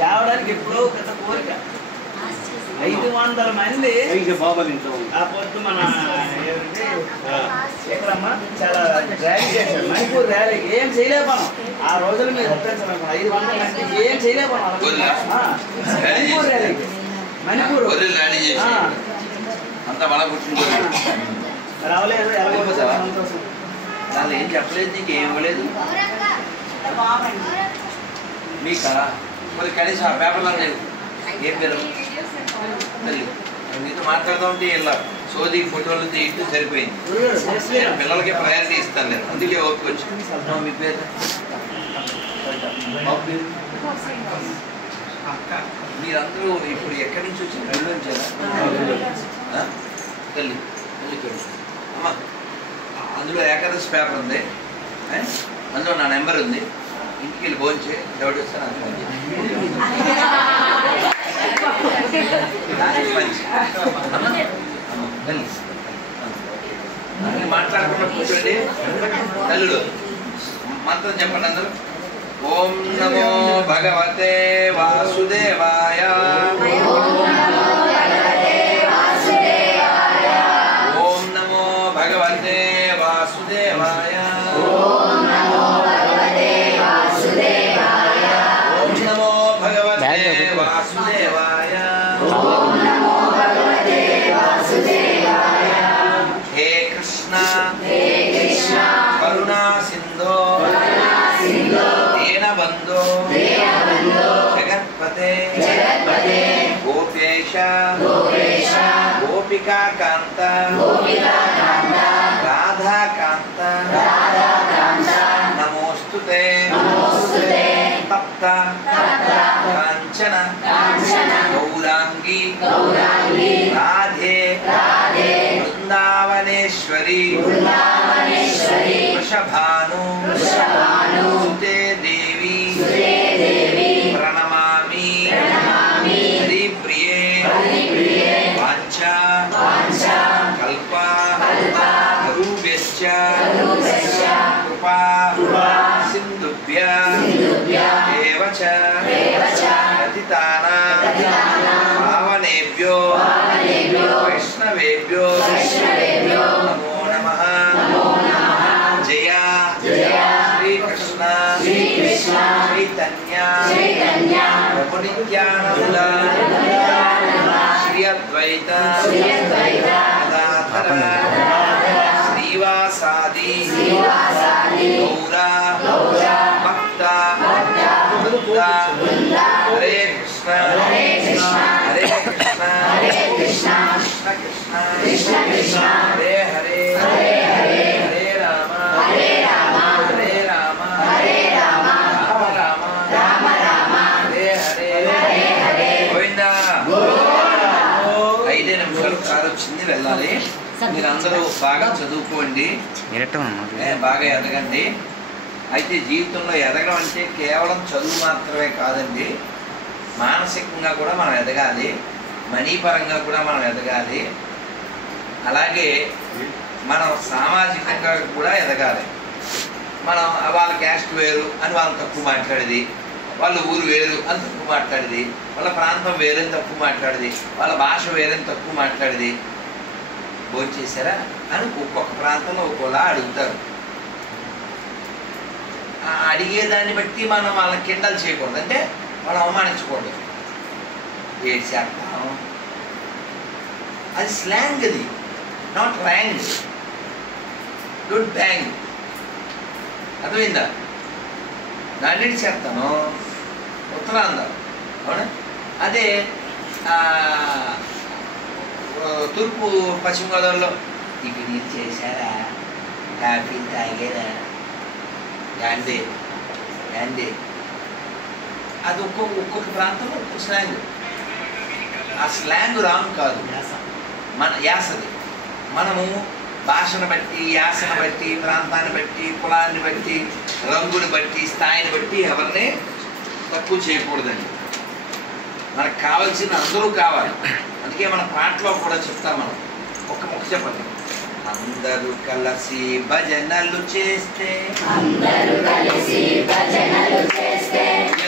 తేవడానికి ఎప్పుడో పెద్ద కోరిక 500 మంది ఆ పొద్దు మన ఎక్కడమ్మా చాలా ర్యాలీ చేశారు మణిపూర్ ర్యాలీ ఏం చేయలేకపోయాం ఆ రోజులు మీరు ఒప్పించాలి 500 మంది ఏం చేయలేకపోయాం మణిపూర్ ర్యాలీ మణిపూర్ అంతా మన పుట్టిన రావలేదు ఎలా సంతోషం దానిలో ఏం చెప్పలేదు నీకు ఏం ఇవ్వలేదు మీకా మరి కనీసం ఆ పేపర్లో లేవు ఏం పేరు నీతో మాట్లాడుతూ ఉంటే ఇలా సోది ఫోటోలు తీయటం సరిపోయింది పిల్లలకి ప్రయారిటీ ఇస్తాను నేను అందుకే ఓపుకొచ్చు మీ పేరు మీరందరూ ఇప్పుడు ఎక్కడి నుంచి వచ్చి నెల్లూరు నుంచేనా తల్లి అమ్మా అందులో ఏకాదశి పేపర్ ఉంది అందులో నా నెంబర్ ఉంది ఇంటికి వెళ్ళి భోంచే డౌట్ వస్తాను అది మాట్లాడకుండా కూర్చోండి తల్లుడు మంత్రం చెప్పండి అందరూ ఓం నమో భగవతే వాసుదేవాయ ఓం నమో భగవతే వాసుదేవాయ ఓం నమో భగవతే వాసుదేవాయ హే కృష్ణ కరుణా సింధో దీనబంధో జగత్పతే గోపేశ గోపికాకాంత రాధాకాంత నమోస్తుతే తప్త కాంచన గౌరాంగి రాధే బృందావనేశ్వరి వృషభాను సుతే దేవి ప్రణమామి హరిప్రియే వాంఛా కల్పా రూప్యశ్చ కృపా సింధుభ్య పతితానాం పావనేభ్యో వైష్ణవేభ్యో నమో నమః జయ శ్రీకృష్ణ చైతన్య ప్రభు నిత్యానంద శ్రీ అద్వైత గదాధర శ్రీవాసాది గౌర భక్త వృంద హరే కృష్ణ హరే కృష్ణ కృష్ణ కృష్ణ హరే హరే హరే రామ హరే రామ రామ రామ హరే హరే గోవిందా 5 నిమిషాలు కారు వచ్చింది వెళ్ళాలి మీరందరూ బాగా చదువుకోండి బాగా ఎదగండి అయితే జీవితంలో ఎదగడం అంటే కేవలం చదువు మాత్రమే కాదండి మానసికంగా కూడా మనం ఎదగాలి మనీ పరంగా కూడా మనం ఎదగాలి అలాగే మనం సామాజికంగా కూడా ఎదగాలి మనం వాళ్ళ క్యాస్ట్ వేరు అని వాళ్ళు తక్కువ మాట్లాడేది వాళ్ళ ఊరు వేరు అని తక్కువ మాట్లాడేది వాళ్ళ ప్రాంతం వేరని తక్కువ మాట్లాడేది వాళ్ళ భాష వేరని తక్కువ మాట్లాడేది భోజనం చేశారా అని ఒక్కొక్క ప్రాంతంలో ఒక్కోలా అడుగుతారు అడిగేదాన్ని బట్టి మనం వాళ్ళని కిండల్ చేయకూడదు అంటే మనం అవమానించకూడదు ఏడు చేస్తాం అది స్లాంగ్ అది నాట్ ర్యాంగ్ డోంట్ బ్యాంగ్ అర్థమైందా దాన్ని చేస్తాను ఉత్తరాంధ్ర అవునా అదే తూర్పు పశ్చిమ గోదావరిలో ఇక్కడ ఇది చేశారా కాఫీ తాగేరా గాంధీ అది ఒక్కొక్క ప్రాంతంలో ఒక్కొక్క స్లాంగ్ ఆ స్లాంగ్ రాంగ్ కాదు మన యాసది మనము భాషను బట్టి యాసను బట్టి ప్రాంతాన్ని బట్టి కులాన్ని బట్టి రంగుని బట్టి స్థాయిని బట్టి ఎవరిని తక్కువ చేయకూడదండి మనకు కావాల్సిన అందరూ కావాలి అందుకే మన పాటలో కూడా చెప్తాం మనం ఒక్క ముక్క చెప్పండి అందరూ కలిసి భజనలు చేస్తే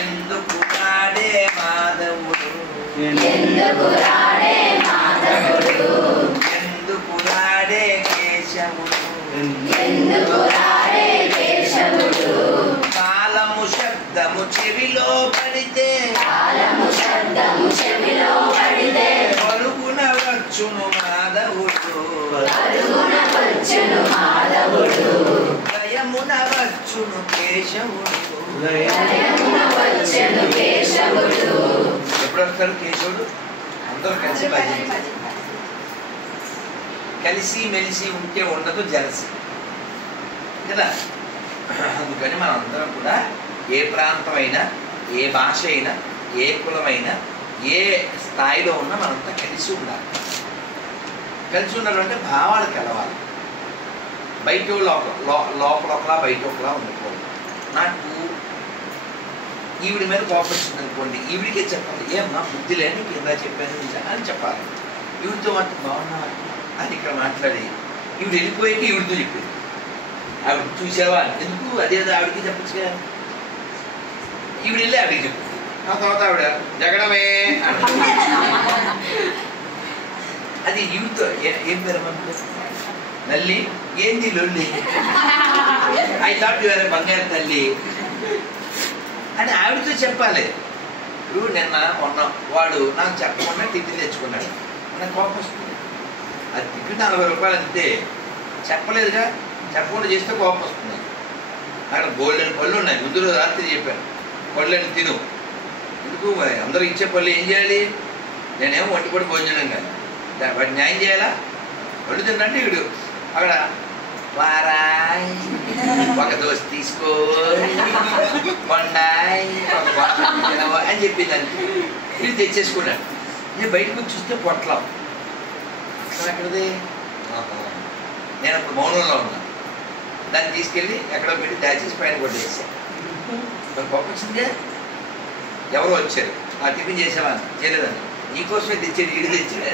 ఎందుకు పాడే ఎందుకు రాడే కేశవుడు కాలము శబ్దము చెవిలో పడితే పరుగున వచ్చును మాధవుడు లయమున వచ్చును కేశవుడు ఎప్పుడు వస్తాడు కేశవుడు అందరూ కలిసి భజన కలిసి మెలిసి ఉంటే ఉండదు జలసి కదా. అందుకని మనం అందరం కూడా ఏ ప్రాంతం అయినా ఏ భాష అయినా ఏ కులమైనా ఏ స్థాయిలో ఉన్నా మనంతా కలిసి ఉండాలి. కలిసి ఉండాలంటే భావాలు కలవాలి. బయట లోపల ఒకలా బయట ఒకలా ఉండకూడదు. నాకు ఈవిడ మీద కోపం వచ్చింది అనుకోండి, ఈవిడికే చెప్పాలి, ఏమన్నా బుద్ధి లేని కింద చెప్పాను అని చెప్పాలి. ఈవిడితో మాత్రం బాగున్నా అని ఇక్కడ మాట్లాడి ఈవిడ వెళ్ళిపోయాక ఈవిడితో చెప్పింది. ఆవిడ చూసావా ఎందుకు అదేదో ఆవిడకి చెప్పచ్చు కదా. ఈవిడ వెళ్ళి ఆవిడకి చెప్పింది. ఆ తర్వాత ఆవిడ జగడమే అది ఈవిడతో ఏం పేరు నల్లి ఏంది లొల్లి ఐ థాట్ యు ఆర్ బంగారు తల్లి అని ఆవిడతో చెప్పాలి. ఇప్పుడు నిన్న మొన్న వాడు నాకు చెప్పకుండా టిఫిన్ తెచ్చుకున్నాడు, నాకు కోపం వస్తుంది. అది టిఫిన్ 40 రూపాయలు అంతే, చెప్పలేదుగా, చెప్పకుండా చేస్తే కోపం వస్తుంది. అక్కడ గోల్డెన్ పళ్ళు ఉన్నాయి, ముందు రోజు రాత్రి చెప్పాను పళ్ళని తిను. ఎందుకు అందరూ ఇచ్చే పళ్ళు ఏం చేయాలి? నేనేమో వంటిపడి భోజనం కాదు, వాటి న్యాయం చేయాలా? పళ్ళు తిన్నంటే వీడు అక్కడ వారాయ్ ఒక దోశ తీసుకో కొండాయ్ అని చెప్పిందని వీళ్ళు తెచ్చేసుకున్నాడు. నేను బయటకు వచ్చి చూస్తే పొట్లం ఎక్కడది, నేను అప్పుడు మౌనంలో ఉన్నా. దాన్ని తీసుకెళ్ళి ఎక్కడో పెట్టి దాచేసి పైన కొట్టేసాను. మరి కోపం వచ్చిందే. ఎవరో వచ్చారు, ఆ టిఫిన్ చేసావా చేయలేదని, నీకోసమే తెచ్చేది ఇడి తెచ్చాడు.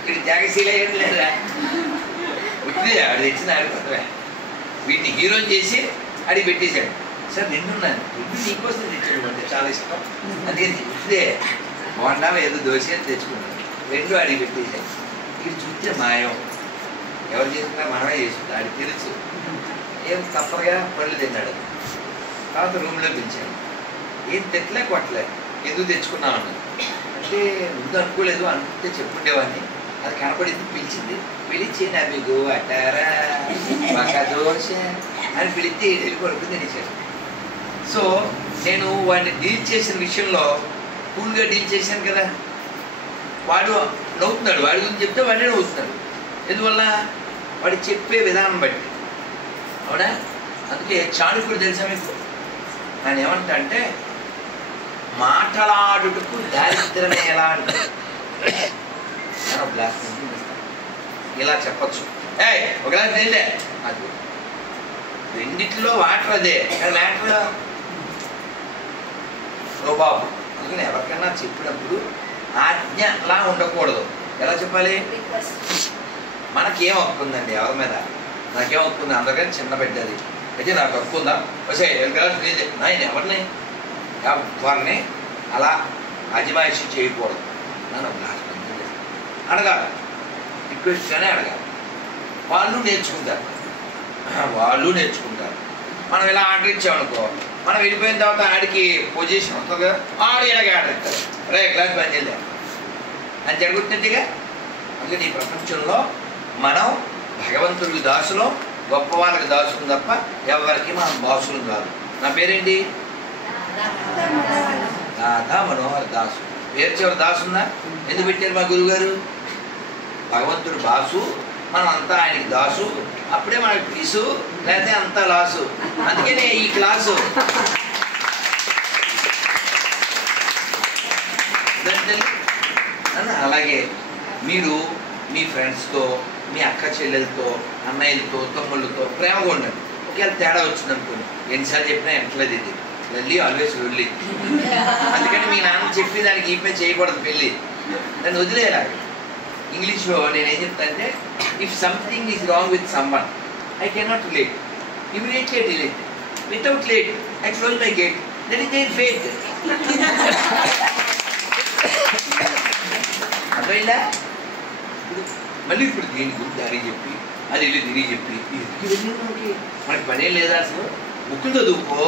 ఇక్కడ త్యాగశీల ఏం లేదా, వచ్చింది ఆడు తెచ్చింది ఆడిపోతావా. వీటిని హీరోని చేసి అడిగి పెట్టేశాడు. సార్ నిన్నున్నాను, ఇప్పుడు నీకోసం తెచ్చాడు అంటే చాలా ఇష్టం, అందుకని ఇదే బోండా ఏదో దోశ తెచ్చుకున్నాను, 2 అడిగి పెట్టేశాడు. ఇది చూస్తే మాయం, ఎవరు చేసుకున్నా మనమే చేసుకుంటాం. ఆడికి తెలుసు ఏం తప్పగా పళ్ళు తిన్నాడు. తర్వాత రూమ్లో పిలిచాడు, ఏం తెట్లే కొట్టలే, ఎందుకు తెచ్చుకున్నామన్నా అంటే ముందు అనుకోలేదు, అనుకుంటే చెప్పుండేవాడిని. అది కనపడింది, పిలిచింది, పిలిచి నవ్విగో అటారా ఒక దోశ అని పిలిచి వెళ్ళిపోతుంది తినేసాడు. సో నేను వాడిని డీల్ చేసిన విషయంలో కూల్గా డీల్ చేశాను కదా. వాడు నవ్వుతున్నాడు, వాడి గురించి చెప్తే వాడే నవ్వుతున్నాడు. ఎందువల్ల వాడు చెప్పే విధానం బట్టి, అవునా? అందుకే చాణుక్యుడు తెలుసా మీకు? ఆయన ఏమంటా అంటే మాటలాడుటకు దారిద్ర్యమే ఎలా అంటారు. గ్లాస్ ఇలా చెప్పచ్చు, ఒక గ్లాస్ నీళ్ళే, అది రెండిట్లో వాటర్ అదే, మ్యాటర్ బాబు. అందుకని ఎవరికైనా చెప్పినప్పుడు ఆజ్ఞలా ఉండకూడదు. ఎలా చెప్పాలి? మనకేం హక్కుందండి ఎవరి మీద? నాకేం హక్కుంది? అందరికీ చిన్న బిడ్డది అయితే నాకు హక్కు ఉందా? వచ్చే గ్లాస్ నీళ్ళే, నాయన ఎవరిని వారిని అలా అజమాయిషి చేయకూడదు. నన్ను గ్లాస్ అడగాలి, రిక్వెస్ట్గానే అడగాలి. వాళ్ళు నేర్చుకుంటారు. మనం ఇలా ఆర్డర్ ఇచ్చామనుకో, మనం వెళ్ళిపోయిన తర్వాత ఆడికి పొజిషన్ వస్తుంది కదా, ఆడు ఇలాగే ఆర్డర్ ఇస్తారు, రే గ్లాస్ బంద్ చేద్దాం అని జరుగుతున్నట్టుగా. అందుకని ఈ ప్రపంచంలో మనం భగవంతుడికి దాసులు, గొప్ప వాళ్ళకి దాసులు తప్ప ఎవరికి మనం బాసులు కాదు. నా పేరేంటి? రాధా మనోహర్ దాసు. పేరు చివరి దాసు ఉందా? ఎందుకు పెట్టారు మా గురువుగారు? భగవంతుడు బాసు, మనం అంతా ఆయనకి దాసు, అప్పుడే మనకి పీసు, లేకపోతే అంతా లాసు. అందుకనే ఈ క్లాసు. అలాగే మీరు మీ ఫ్రెండ్స్తో, మీ అక్క చెల్లెలతో, అన్నయ్యలతో, తమ్ముళ్ళతో ప్రేమగా ఉండండి. ఒకవేళ తేడా వచ్చింది అనుకోండి, ఎన్నిసార్లు చెప్పినా ఎంటలేదు, ఇది లల్లి ఆల్వేస్ లొల్లి. అందుకని మీ నాన్న చెప్పి దానికి ఈ పని చేయకూడదు, పెళ్ళి నన్ను వదిలేయాలి. ఇంగ్లీష్లో నేనేం చెప్తానంటే, if something is wrong with someone I cannot relate, immediately relate, without late I close my gate. That is there faith. అర్థమైందా? మళ్ళీ ఇప్పుడు దీని గురించి దారి చెప్పి అది వెళ్ళి తిరిగి చెప్పి మనకి పనేం లేదా అసలు. బుక్కులు చదువుకో,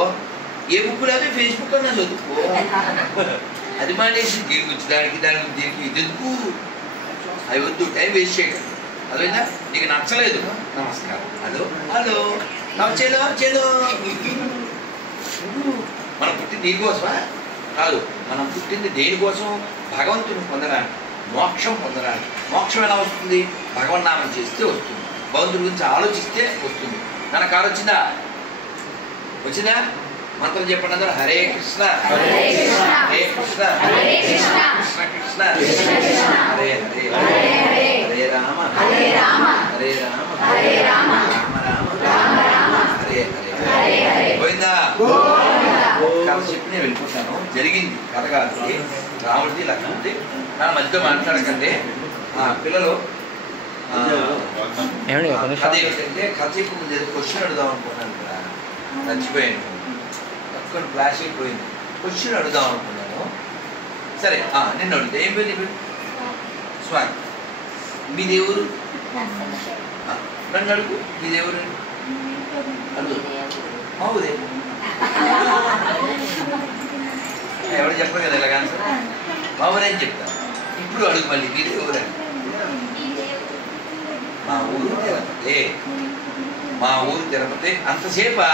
ఏ బుక్ లేదా ఫేస్బుక్ అన్నా చదువుకో. అది మానేసి దీని గురించి దానికి దీనికి ఇది ఎందుకు, అవి వద్దు, టైం వేస్ట్ చేయకండి. అదేనా నీకు నచ్చలేదు, నమస్కారం, హలో హలో చేలో చేలో. మనం పుట్టింది దీనికోసమా? కాదు, మనం పుట్టింది దేనికోసం? భగవంతుని పొందడానికి, మోక్షం పొందడానికి. మోక్షం ఎలా వస్తుంది? భగవన్నామం చేస్తే వస్తుంది, భగవంతుడి గురించి ఆలోచిస్తే వస్తుంది. మనకు ఆలోచిందా? వచ్చిందా? మంత్రం చెప్పండి అందరూ. హరే కృష్ణ హరే కృష్ణ కృష్ణ కృష్ణ హరే హరే హరే రామ హరే రామ రామ రామ హరే హరే. పోయిందా? కథ చెప్పి నేను వెళ్ళిపోతాను. జరిగింది కథ కాదు, రాముడిది లక్ష్మణుడిది. నా మధ్యలో మాట్లాడకండి పిల్లలు. కథ ఏమిటంటే, కథ చెప్పి ముందు ఏదో క్వశ్చన్ అడుగుదాం అనుకున్నాను కదా, మర్చిపోయాను. కొన్ని ఫ్లాష్ అయిపోయింది. క్వశ్చన్ అడుగుదాం అనుకున్నాను. సరే నిన్ను అడుగుతా. ఏం పేరు నీ పేరు? స్వామి. మీ దేవుడు? నన్ను అడుగు, మీ దేవుడు అడుగు. అవుదే ఎవరు చెప్పరు కదా ఇలాగ ఆన్సర్. మావురని చెప్తాను. ఇప్పుడు అడుగు మళ్ళీ, మీ దేవుడు. మా ఊరు తిరుపతి. మా ఊరు తిరుపతి. అంతసేపా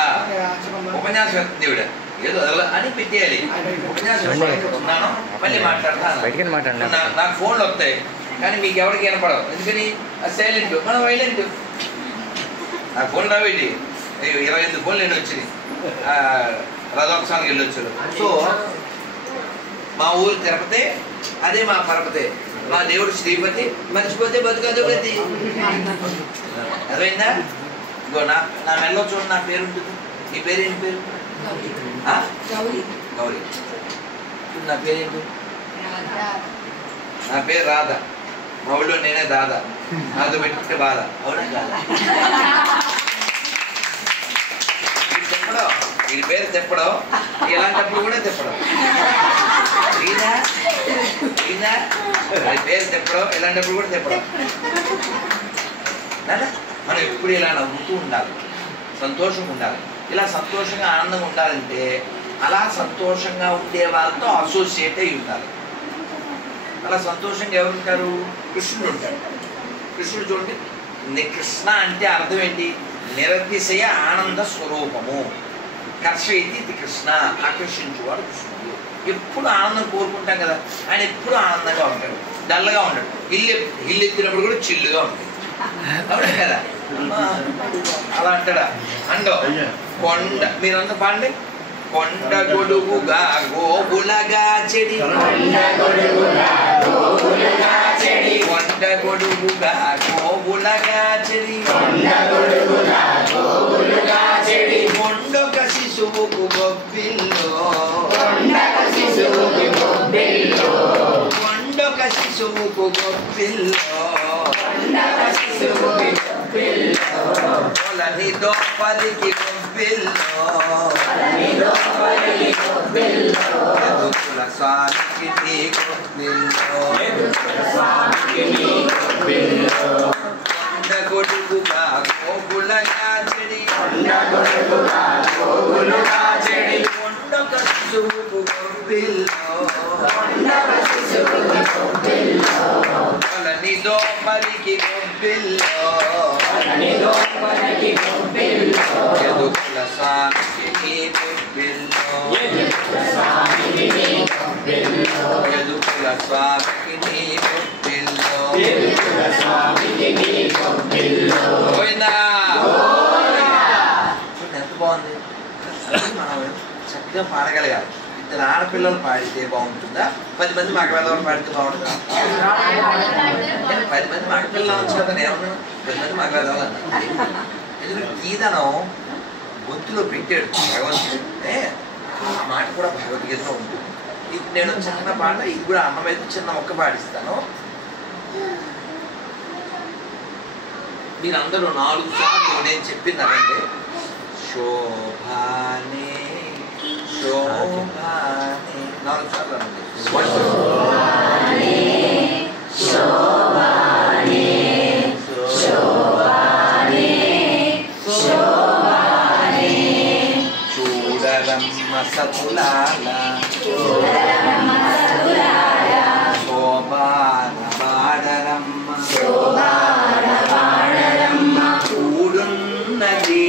ఉపన్యాసం దేవుడా ఏదో అని పెట్టేయాలి. ఉపన్యాసం ఉన్నాను, మళ్ళీ మాట్లాడతాను. నాకు ఫోన్లు వస్తాయి కానీ మీకు ఎవరికి వినపడవు. ఎందుకని? అది సైలెంట్, మనం వైలెంట్. నాకు ఫోన్ రావేటి 28 ఫోన్లు ఎన్ని వచ్చినాయి. రథోత్సవానికి వెళ్ళొచ్చారు. సో మా ఊరు తిరుపతి, అదే మా పరపతి. మా దేవుడు శ్రీపతి, మర్చిపోతే బతుకదు గతి. అర్థమైందా? ఇంకో నా మెల్లో చూడండి, నా పేరు ఉంటుంది. నీ పేరు ఏం పేరు? గౌరీ. నా పేరేంటి? నా పేరు రాధ. మా ఊళ్ళో నేనే దాదా. నాతో పెట్టుకుంటే బాధ. అవునా కాదా? తెప్పడం, వీడి పేరు తెప్పడం, ఇలాంటప్పుడు కూడా తెప్పడం. పేరు తెప్పడం, ఇలాంటప్పుడు కూడా తెప్పడం. మనం ఎప్పుడు ఇలా నవ్వుతూ ఉండాలి, సంతోషంగా ఉండాలి. ఇలా సంతోషంగా ఆనందంగా ఉండాలంటే అలా సంతోషంగా ఉండే వాళ్ళతో అసోసియేట్ అయి ఉండాలి. అలా సంతోషంగా ఎవరు ఉంటారు? కృష్ణుడు ఉంటాడు. కృష్ణుడు చూడండి, కృష్ణ అంటే అర్థం ఏంటి? నిరతిశయ ఆనంద స్వరూపము. కర్షయితి ఇది కృష్ణ, ఆకర్షించువాడు కృష్ణుడు. ఎప్పుడు ఆనందం కోరుకుంటాం కదా, ఆయన ఎప్పుడు ఆనందంగా ఉంటాడు, డల్గా ఉంటాడు. ఇల్లు ఎత్తినప్పుడు కూడా చిల్లుగా ఉంటాడు. అవునా కదా? అలా అంటాడా? అండో కొండ, మీరంతా పాండి. కొండ గొడుగుగా గోగులగా చెడి, కొండ గొడుగుగా గోగులగా చెడి, కొండొక శిశువుకు గొబ్బిల్లో, కొండొక శిశువుకు గొబ్బిల్లో, కొలని దోపలికి గొబ్బిల్లో, యదుకుల స్వామికి నీ గొబ్బిల్లో, కొండ గొడుగుగా గోగులగా చెడి, కొండొక శిశువుకు గొబ్బిల్లో, కొలని దోపలికి గొబ్బిల్లో, యదుకుల స్వామికి నీ గొబ్బిల్లో, యదుకుల స్వామికి నీ గొబ్బిల్లో. పోయిందా? ఎంత బాగుంది. మనం చక్కగా పాడగలగాలి. ఇద్దరు ఆడపిల్లలు పాడితే బాగుంటుందా, 10 మంది మగపిల్లలు పాడితే బాగుంటుందా? 10 మంది మగపిల్లలు వచ్చు కదా, ఏమన్నా 10 మంది మగపిల్లలు అన్నా. ఎందుకంటే గీతను గొంతులో పెట్టాడు భగవంతుడు. ఆ మాట కూడా భగవద్గీతలో ఉంటుంది. ఇప్పుడు నేను చిన్న పాట, ఇది కూడా అన్నమైతే చిన్న మొక్క పాడిస్తాను. మీరందరూ 4 సార్లు నేను చెప్పింది అనండి. శోభానే శోభానే 4 సార్లు అనండి. చూడరమ్మ సతులాల శోభాన పాడరమ్మ కూడున్నది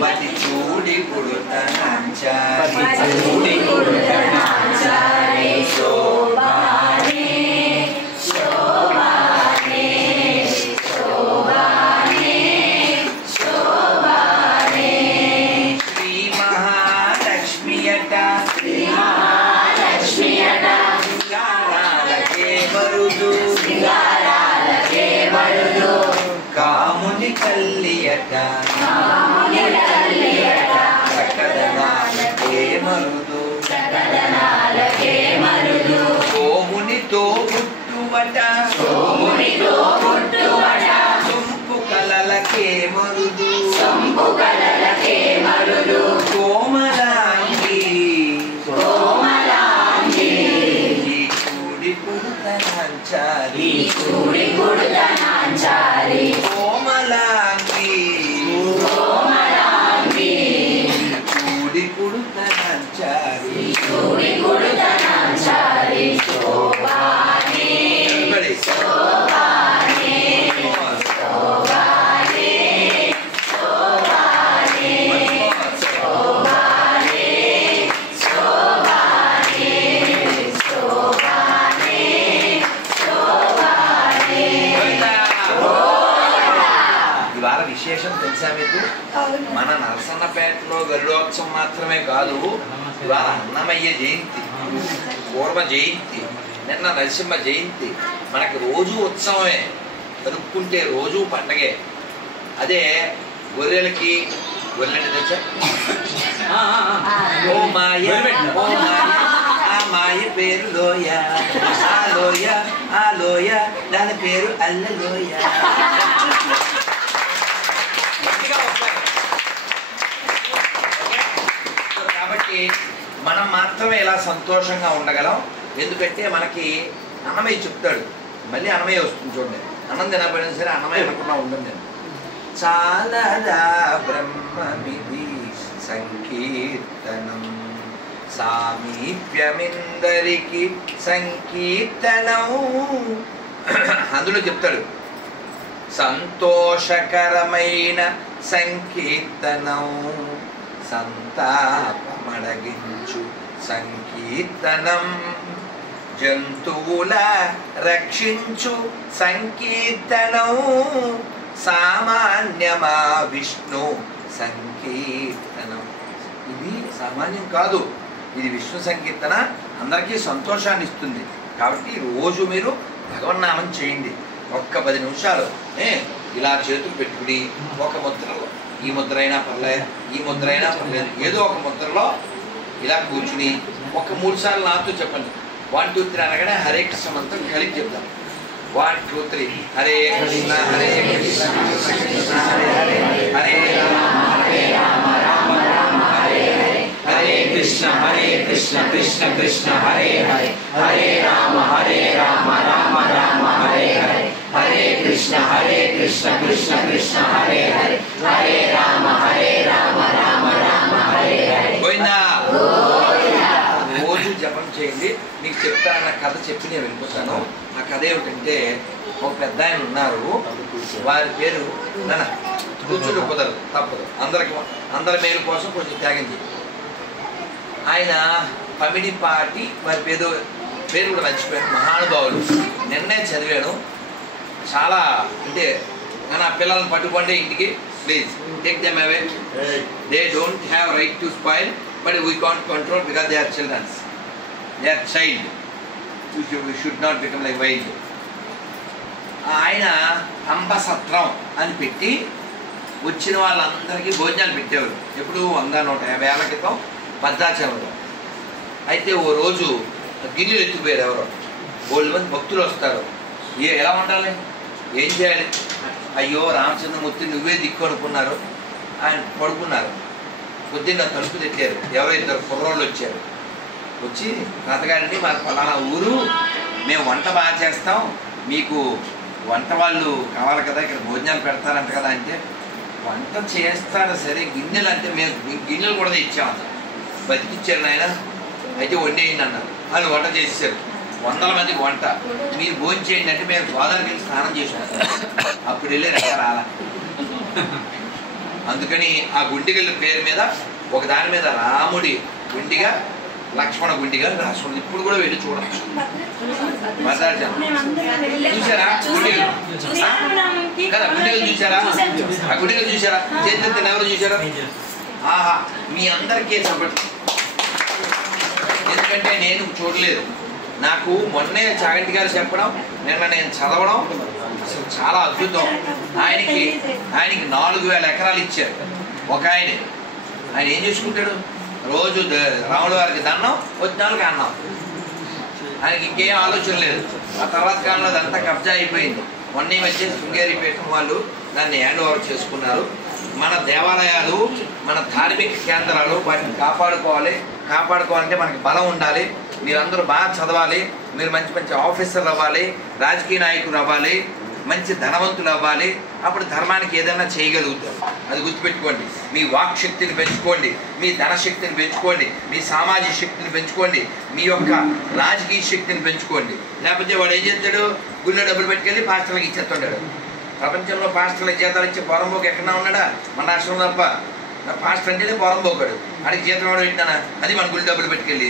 పది చూడి కుడుతనాచారి శోభానే శ్రీ మహాలక్ష్మి అట సింగారాలకే మరుదు కాముని తల్లియట చక్కదనాలకే మరుదు సోమునితో పుట్టువట సొంపు కలలకే మరుదు కోమలాంగి ఈ కూడి కుడుతనాంచారి కోమలాంగి కూడి కుడుతనాంచారి Everybody. ఇవాళ విశేషం తెలుసా మీకు? మన నరసన్నపేటలో గరుడోత్సవం మాత్రమే కాదు, ఇవాళ అన్నమయ్య జయంతి, పూర్వ జయంతి, నిన్న నరసింహ జయంతి. మనకి రోజు ఉత్సవమే, కనుక్కుంటే రోజు పండగే. అదే గొర్రెలకి గొర్రెలు తెలుసా? ఓ మాయ ఆ మాయ పేరు లోయ, ఆ లోయ దాని పేరు అల్లలోయ. కాబట్టి మనం మాత్రమే ఇలా సంతోషంగా ఉండగలం. ఎందుకంటే మనకి అన్నమయ్య చెప్తాడు, మళ్ళీ అన్నమయ్య వస్తుంది చూడండి. అన్నం తినకపోయినా సరే అన్నమయ్య అనుకున్నా ఉంటుంది. చాలా బ్రహ్మమిది సంకీర్తనం సామీప్యమిందరికి సంకీర్తనం. అందులో చెప్తాడు సంతోషకరమైన సంకీర్తనం, సంతాపమడగించు సంకీర్తనం, జంతువుల రక్షించు సంకీర్తనం, సామాన్యమా విష్ణు సంకీర్తనం. ఇది సామాన్యం కాదు, ఇది విష్ణు సంకీర్తన, అందరికీ సంతోషాన్ని ఇస్తుంది. కాబట్టి రోజు మీరు భగవన్నామం చేయండి. ఒక్క 10 నిమిషాలు ఇలా చేతులు పెట్టుకుని ఒక ముద్రలో, ఈ ముద్ర అయినా పర్లేదు, ఈ ముద్ర అయినా పర్లేదు, ఏదో ఒక ముద్రలో ఇలా కూర్చుని ఒక 3 సార్లు నాతో చెప్పండి. 1 2 3 అనగానే హరే కృష్ణ మంత్రం కలిపి చెప్తాం. 1 2 3 హరే కృష్ణ హరే కృష్ణ కృష్ణ కృష్ణ హరే హరే, హరే రామ రామ రామ హరే హరే, హరే కృష్ణ కృష్ణ కృష్ణ హరే హరే, హరే రామ రామ రామ హరే హరే, హరే కృష్ణ కృష్ణ కృష్ణ హరే హరే, హరే రామ రామ రామ హరే హరే. గోవిందా. రోజు జపం చేయండి. మీకు చెప్తాను కథ చెప్పి నేను వెళ్ళిపోతాను. ఆ కథ ఏమిటంటే, ఒక పెద్ద ఆయన ఉన్నారు, వారి పేరు నాన్న కూర్చుంటే కుదరదు, తప్పదు, అందరి మేలు కోసం కొంచెం త్యాగం చేయండి. ఆయన పమిడిపాటి, వారి పేరు కూడా మర్చిపోయాను, మహానుభావులు. నిన్నే చదివాను. చాలా అంటే నా పిల్లలను పట్టుకోండి ఇంటికి, please take them away. They don't have right to spoil, but we can't control because they are childrens, they are child. We should not become like wild. ఆయన అంబసత్రం అని పెట్టి వచ్చిన వాళ్ళందరికీ భోజనాలు పెట్టేవారు. ఎప్పుడు 100-150 ఏళ్ల క్రితం భద్రాచలంలో. అయితే ఓ రోజు గిన్నెలు ఎత్తుకుపోయారు ఎవరో. 2 మంది భక్తులు వస్తారు. ఎలా ఉండాలి, ఏం చేయాలి? అయ్యో రామచంద్రమూర్తి నువ్వే దిక్కు అనుకున్నారు. ఆయన పడుకున్నారు. పొద్దున్న తలుపు తెచ్చారు. ఎవరో ఇద్దరు కుర్రోళ్ళు వచ్చారు. వచ్చి తాతగారిని మా ఫలానా ఊరు, మేము వంట బాగా చేస్తాం, మీకు వంట వాళ్ళు కావాలి కదా, ఇక్కడ భోజనాలు పెడతారంట కదా అంటే, వంట చేస్తారు సరే, గిన్నెలు అంటే మేము గిన్నెలు కూడా ఇచ్చామన్నారు. బతికిచ్చారు నాయన, అయితే వండేయండి అన్నారు. వాళ్ళు వంట చేసేసారు. 100 మందికి వంట. మీరు భోజనం చేయండి అంటే మేము గోదావరికి వెళ్ళి స్నానం చేసాం. అప్పుడు వెళ్ళి రాలా. అందుకని ఆ గుండిగల పేరు మీద ఒక దాని మీద రాముడి గుండిగా, లక్ష్మణ గుండిగా రాసుకుంది. ఇప్పుడు కూడా వెళ్ళి చూడచ్చు. చూసారా గుండిగలు? కదా గుండిగలు చూసారా? ఆ గుండిగలు చూసారా? చేతులు ఎవరు చూసారా? ఆహా, మీ అందరికీ సపోర్ట్. ఎందుకంటే నేను చూడలేదు. నాకు మొన్నే చాగంటి గారు చెప్పడం, నిన్న నేను చదవడం అసలు చాలా అద్భుతం. ఆయనకి 4,000 ఎకరాలు ఇచ్చారు ఒక ఆయన. ఆయన ఏం చేసుకుంటాడు? రోజు రాముల వారికి దండం, వచ్చినాళ్ళకి అన్నం. ఆయనకి ఇంకేం ఆలోచన లేదు. ఆ తర్వాత కాలంలో అదంతా కబ్జా అయిపోయింది. మొన్న వచ్చే శృంగేరి పీఠం వాళ్ళు దాన్ని హ్యాండ్ ఓవర్ చేసుకున్నారు. మన దేవాలయాలు, మన ధార్మిక కేంద్రాలు, వాటిని కాపాడుకోవాలంటే మనకి బలం ఉండాలి. మీరందరూ బాగా చదవాలి, మీరు మంచి మంచి ఆఫీసర్లు అవ్వాలి, రాజకీయ నాయకులు అవ్వాలి, మంచి ధనవంతులు అవ్వాలి. అప్పుడు ధర్మానికి ఏదైనా చేయగలుగుతారు. అది గుర్తుపెట్టుకోండి. మీ వాక్ శక్తిని పెంచుకోండి, మీ ధనశక్తిని పెంచుకోండి, మీ సామాజిక శక్తిని పెంచుకోండి, మీ యొక్క రాజకీయ శక్తిని పెంచుకోండి. లేకపోతే వాడు ఏం చేస్తాడు? గుళ్ళో డబ్బులు పెట్టుకెళ్ళి పాస్టర్లకు ఇచ్చేస్తుంటాడు. ప్రపంచంలో పాస్టర్లకు జీతాలు ఇచ్చే పొరంబోకు ఎక్కడన్నా ఉన్నాడా? మన రాష్ట్రంలో తప్ప. పాస్టర్ అంటేనే పొరంబోకాడు. వాడికి జీతం ఎవడో ఇట్టానా? అది మన గుళ్ళు డబ్బులు పెట్టుకెళ్ళి.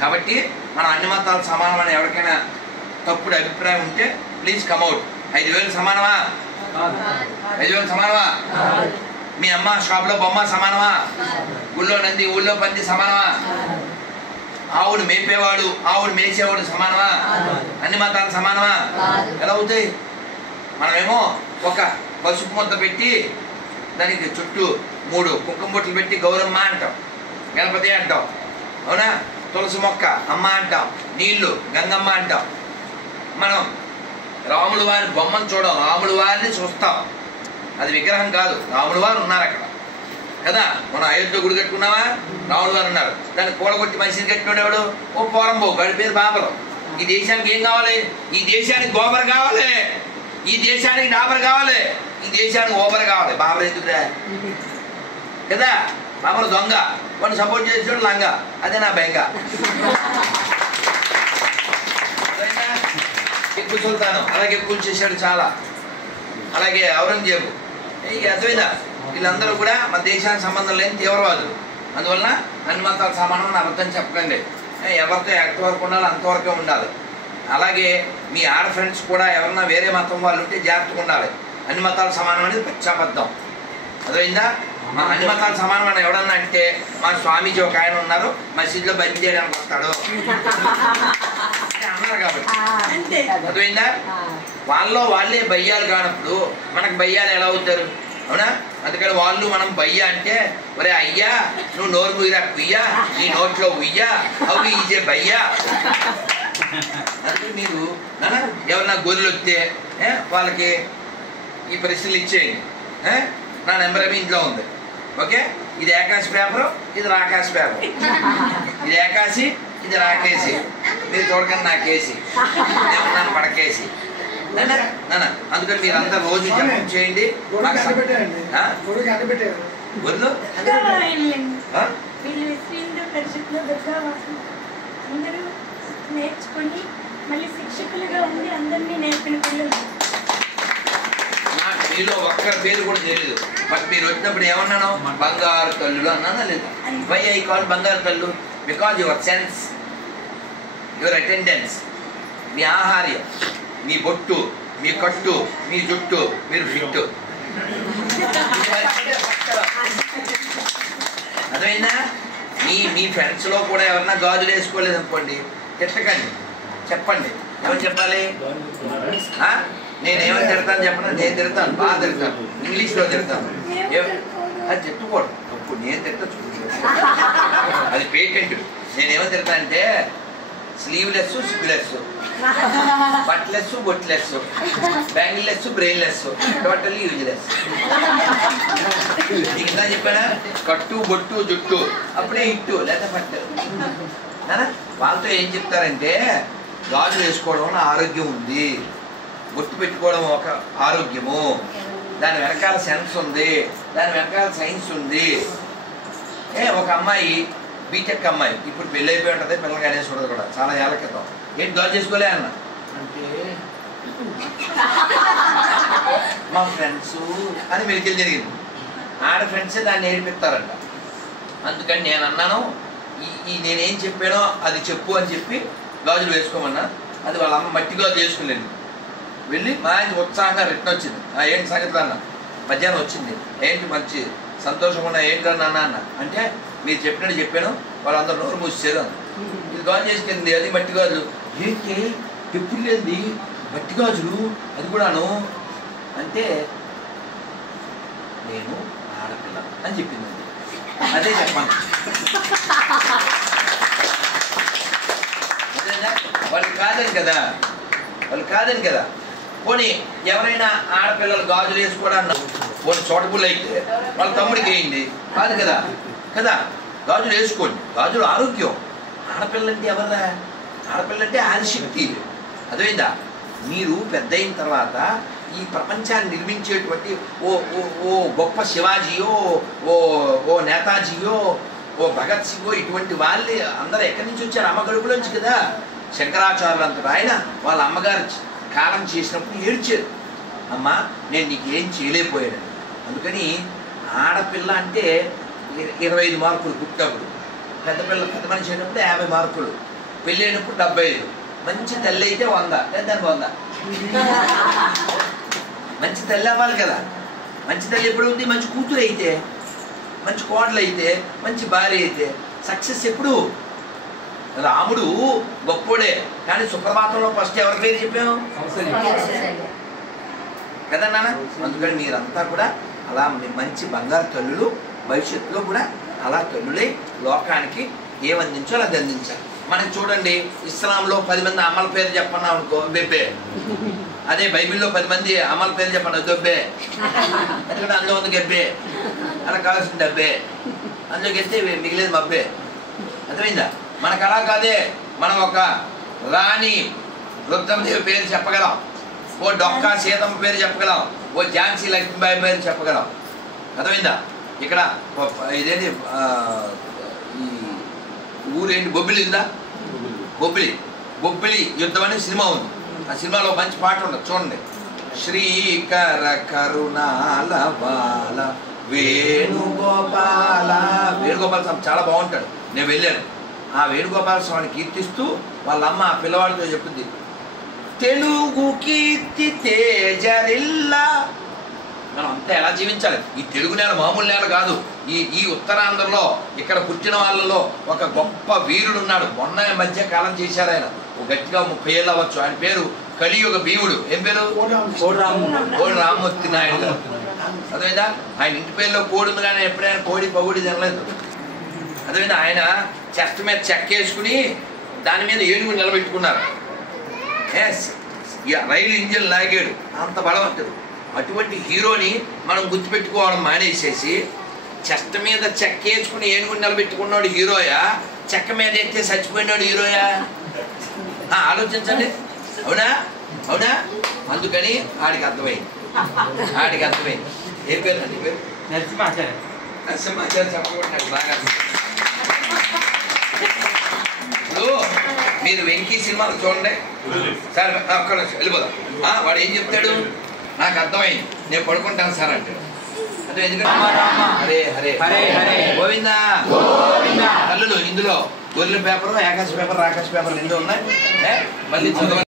కాబట్టి మనం అన్ని మతాలు సమానమని ఎవరికైనా తప్పుడు అభిప్రాయం ఉంటే ప్లీజ్ కమ్అవుట్. 5,000 సమానమా? 5,000 సమానమా? మీ అమ్మ షాప్లో బొమ్మ సమానమా? ఊళ్ళో నంది, ఊళ్ళో పంది సమానమా? ఆవుడు మేపేవాడు, ఆవుడు మేసేవాడు సమానమా? అన్ని మతాలు సమానమా? ఎలా అవుతాయి? మనమేమో ఒక పసుపు ముద్ద పెట్టి దానికి చుట్టూ 3 కుంకుమ బొట్లు పెట్టి గౌరమ్మ అంటాం, గణపతి అంటాం, అవునా? తులసి మొక్క అమ్మ అంటాం, నీళ్లు గంగమ్మ అంటాం. మనం రాముల వారి బొమ్మను చూడం, రాముల వారిని చూస్తాం. అది విగ్రహం కాదు, రాముల వారు ఉన్నారు అక్కడ కదా. మనం అయోధ్య గుడి కట్టుకున్నావా? రాముల వారు ఉన్నారు. దాన్ని కూడగొట్టి మనిషిని కట్టుకునేవాడు ఓ పోరంబో, వాడి పేరు బాబరు. ఈ దేశానికి ఏం కావాలి? ఈ దేశానికి గోబర్ కావాలి, ఈ దేశానికి డాబర్ కావాలి, ఈ దేశానికి ఓబర్ కావాలి. బాబర్ ఎందుకురా కదా? బాబర్ దొంగ, వాడిని సపోర్ట్ చేసేవాడు లంగా. అదే నా బెంగ. టిప్పు సుల్తాను అలాగే కూల్చేశాడు చాలా. అలాగే ఔరంగజేబు. అర్థమైందా? వీళ్ళందరూ కూడా మన దేశానికి సంబంధం లేని తీవ్రవాదులు. అందువలన అన్ని మతాలు సమానం అని అబద్ధం చెప్పకండి. ఎవరితో ఎంతవరకు ఉండాలో అంతవరకే ఉండాలి. అలాగే మీ ఆడ ఫ్రెండ్స్ కూడా ఎవరన్నా వేరే మతం వాళ్ళు ఉంటే జాగ్రత్తగా ఉండాలి. అన్ని మతాలు సమానం అనేది పచ్చాబద్ధం. అర్థమైందా? మా అన్ని మతాలు సమానం అని ఎవడన్నా అంటే మా స్వామీజీ ఒక ఆయన ఉన్నారు, మసీదులో బంద్ చేయడానికి వస్తాడు అన్నారు. కాబట్టి అర్థమైందా? వాళ్ళే బయ్యాలు కానప్పుడు మనకు బయ్యాలు ఎలా అవుతారు? అవునా? అందుకని వాళ్ళు మనం బయ్య అంటే, ఒరే అయ్యా నువ్వు నోరు ముయ్యరా కుయ్యా, నీ నోట్లో ఉయ్యా, అవి ఇజే బయ్యా. అంటే మీరు ఎవరన్నా గొర్రెలు వస్తే వాళ్ళకి ఈ ప్రశ్నలు ఇచ్చేయండి. నా నెంబర్ ఏమి ఇంట్లో ఉంది, ఓకే? ఇది ఏకాశి పేపరు, ఇది రాకాశి పేపర్. ఇది ఏకాశి, ఇది రాకేసి. మీరు చూడకండి నాకేసి, నేను పడకేసి. అందుకని మీరు అంతా రోజు జపం చేయండి. గొర్రెలు నేర్చుకొని మళ్ళీ శిక్షకులుగా ఉండి అందరినీ నేర్పిన పిల్లలు. నాకు మీలో ఒక్కరి పేరు కూడా తెలియదు. బట్ మీరు వచ్చినప్పుడు ఏమన్నాను? బంగారు తల్లులు అన్నానా లేదా? వై ఐ కాల్ బంగారు తల్లు? Because your sense, your attendance, మీ ఆహార్యం, మీ బొట్టు, మీ కట్టు, మీ జుట్టు, మీరు ఫిట్. అదైనా మీ ఫ్రెండ్స్లో కూడా ఎవరన్నా గాజులు వేసుకోలేదు అనుకోండి, తిట్టకండి, చెప్పండి. ఏమని చెప్పాలి? నేనేమని తిడతాను చెప్పండి. నేను తిడతాను, బాగా తిడతాను, ఇంగ్లీష్లో తిడతాను. అది తిట్టకూడదు. అప్పుడు నేను తిడతా అది పేటెంట్. నేనేమని తిడతా అంటే స్లీవ్లెస్, సిగ్లెస్. బట్లెస్ బొట్లెస్, బ్యాంగిల్లెస్ బ్రెయిన్లెస్, టోటల్లీ యూజ్లెస్. నీకు ఇందా చెప్పానా? కట్టు బొట్టు జుట్టు అప్పుడే ఇట్టు లేదా పట్టు. వాళ్ళతో ఏం చెప్తారంటే గాజులు వేసుకోవడం ఆరోగ్యం ఉంది, బొట్టు పెట్టుకోవడం ఒక ఆరోగ్యము, దాని వెనకాల సెన్స్ ఉంది, దాని వెనకాల సైన్స్ ఉంది. ఒక అమ్మాయి బీటెక్ అమ్మాయి ఇప్పుడు పెళ్ళి అయిపోయి ఉంటుంది, పిల్లలు అనేసి ఉండదు కూడా చాలా ఏళ్ళ క్రితం. ఏంటి గాజు చేసుకోలే అన్న అంటే మా ఫ్రెండ్స్ అని మెలికలు జరిగింది. ఆడ ఫ్రెండ్సే దాన్ని నేర్పిస్తారంట. అందుకని నేను అన్నాను నేనేం చెప్పానో అది చెప్పు అని చెప్పి గాజులు వేసుకోమన్నా. అది వాళ్ళ అమ్మ మట్టి గాజులు వేసుకునేది. వెళ్ళి మా ఆయన ఉత్సాహంగా రిటర్న్ వచ్చింది. ఏంటి సంగతులు అన్న? మధ్యాహ్నం వచ్చింది. ఏంటి మంచి సంతోషంగా ఉన్నా ఏంటి అన్న అన్న అంటే మీరు చెప్పినట్టు చెప్పాను, వాళ్ళందరూ నోరు మూసేసారు. ఇది గాజు చేసుకెళ్ళింది, అది మట్టి గాజులు. ఏంటి ఎప్పుడు లేనిది మట్టి గాజులు అది కూడాను అంటే నేను ఆడపిల్ల అని చెప్పింది. అదే చెప్పాను. వాళ్ళు కాదని కదా, వాళ్ళు కాదని కదా. పోనీ ఎవరైనా ఆడపిల్లలు గాజులు వేసుకోవడానికి పోనీ చోటపుల్లు అయితే వాళ్ళ తమ్ముడికి వేయండి, కాదు కదా కదా. గాజులు వేసుకోండి, గాజులు ఆరోగ్యం. ఆడపిల్లంటే ఎవరా? ఆడపిల్లంటే ఆదిశక్తి. అదేందా? మీరు పెద్ద అయిన తర్వాత ఈ ప్రపంచాన్ని నిర్మించేటువంటి ఓ ఓ ఓ గొప్ప శివాజీయో, ఓ ఓ నేతాజీయో, ఓ భగత్ సింగో, ఇటువంటి వాళ్ళే అందరూ ఎక్కడి నుంచి వచ్చారు? అమ్మ గడుపులోంచి కదా. శంకరాచార్యులంతటి ఆయన వాళ్ళ అమ్మగారు కాలం చేసినప్పుడు ఏడ్చారు, అమ్మ నేను నీకు ఏం చేయలేకపోయాను. అందుకని ఆడపిల్ల అంటే 25 మార్కులు పుట్టినప్పుడు, పెద్ద మనిషి అయినప్పుడు 50 మార్కులు, పెళ్ళి అయినప్పుడు 75, మంచి తల్లి అయితే 100, దాని 100. మంచి తల్లి అవ్వాలి కదా. మంచి తల్లి ఎప్పుడు ఉంది? మంచి కూతురు అయితే, మంచి కోడలు అయితే, మంచి భార్య అయితే. సక్సెస్ ఎప్పుడు? రాముడు గొప్పోడే, కానీ సుప్రభాతంలో ఫస్ట్ ఎవరి పేరు చెప్పాము కదా నాన్న. అందుకని మీరంతా కూడా అలా మంచి బంగారు తల్లులు, భవిష్యత్తులో కూడా అలా తల్లులై లోకానికి ఏమందించాలో అది అందించాలి. మనకి చూడండి, ఇస్లాంలో 10 మంది అమ్మల పేరు చెప్పన్నాం అనుకో బెబ్బే. అదే బైబిల్లో 10 మంది అమ్మల పేరు చెప్పన్నా దొబ్బే. ఎందుకంటే అందులో ఉంది గెబ్బే, అలా కావాల్సిన డబ్బే, అందులో గెలితే మిగిలేదు మబ్బే. అర్థమైందా? మనకు అలా కాదే. మనం ఒక రాణి రుద్రమదేవి పేరు చెప్పగలం, ఓ డొక్కా సీతమ్మ పేరు చెప్పగలం, ఓ ఝాన్సీ లక్ష్మీబాయి పేరు చెప్పగలం. అర్థమైందా? ఇక్కడ ఇదేంటి ఈ ఊరేంటి బొబ్బిలి ఉందా? బొబ్బిలి యుద్ధం అనే సినిమా ఉంది. ఆ సినిమాలో మంచి పాట ఉంటుంది, చూడండి. శ్రీకర కరుణాల బాల వేణుగోపాల. వేణుగోపాల స్వామి చాలా బాగుంటాడు. నేను వెళ్ళాను. ఆ వేణుగోపాల స్వామిని కీర్తిస్తూ వాళ్ళ అమ్మ ఆ పిల్లవాడితో చెప్పింది, తెలుగు కీర్తి తేజరిల్లా. మనం అంతా ఎలా జీవించాలి? ఈ తెలుగు నేల మామూలు నేల కాదు. ఈ ఉత్తరాంధ్రలో ఇక్కడ పుట్టిన వాళ్ళలో ఒక గొప్ప వీరుడు ఉన్నాడు. మొన్న మధ్య కాలం చేశారు ఆయన, గట్టిగా 30 ఏళ్ళు అవ్వచ్చు. ఆయన పేరు కలియుగ భీముడు. ఏం పేరు? కోడి రామ్మూర్తి నాయుడు గారు. అదేవిధంగా ఆయన ఇంటి పేరులో కోడి ఉంది, కానీ ఎప్పుడైనా కోడి పగుడి తినలేదు. అదేవిధంగా ఆయన చెస్ట్ మీద చెక్కేసుకుని దాని మీద ఏనుగు నిలబెట్టుకున్నారు. రైలు ఇంజిన్ లాగాడు, అంత బలవంతుడు. అటువంటి హీరోని మనం గుర్తుపెట్టుకోవడం మానేసేసి చెక్క మీద చెక్కేసుకుని ఏనుగుని నిలబెట్టుకున్నాడు హీరోయా, చెక్క మీద ఎత్తే చచ్చిపోయినాడు హీరోయా? ఆలోచించండి. అవునా? అవునా? అందుకని ఆడికి అర్థమైంది. ఏ పేరు అండి? పేరు నరసింహాచార్య చెప్పకూడదు బాగా. ఇప్పుడు మీరు వెంకీ సినిమాలు చూడండి సార్, అక్కడ వెళ్ళిపోదాం. వాడు ఏం చెప్తాడు? నాకు అర్థమైంది, నేను పడుకుంటాను సార్ అంటాడు. అదే ఎందుకంటే హరే హరే హరే హరే గోవిందా తల్లులు. ఇందులో గొర్రెల పేపరు, ఆకాశ పేపర్, రాకాశ పేపర్ 2 ఉన్నాయి. మళ్ళీ చదవ.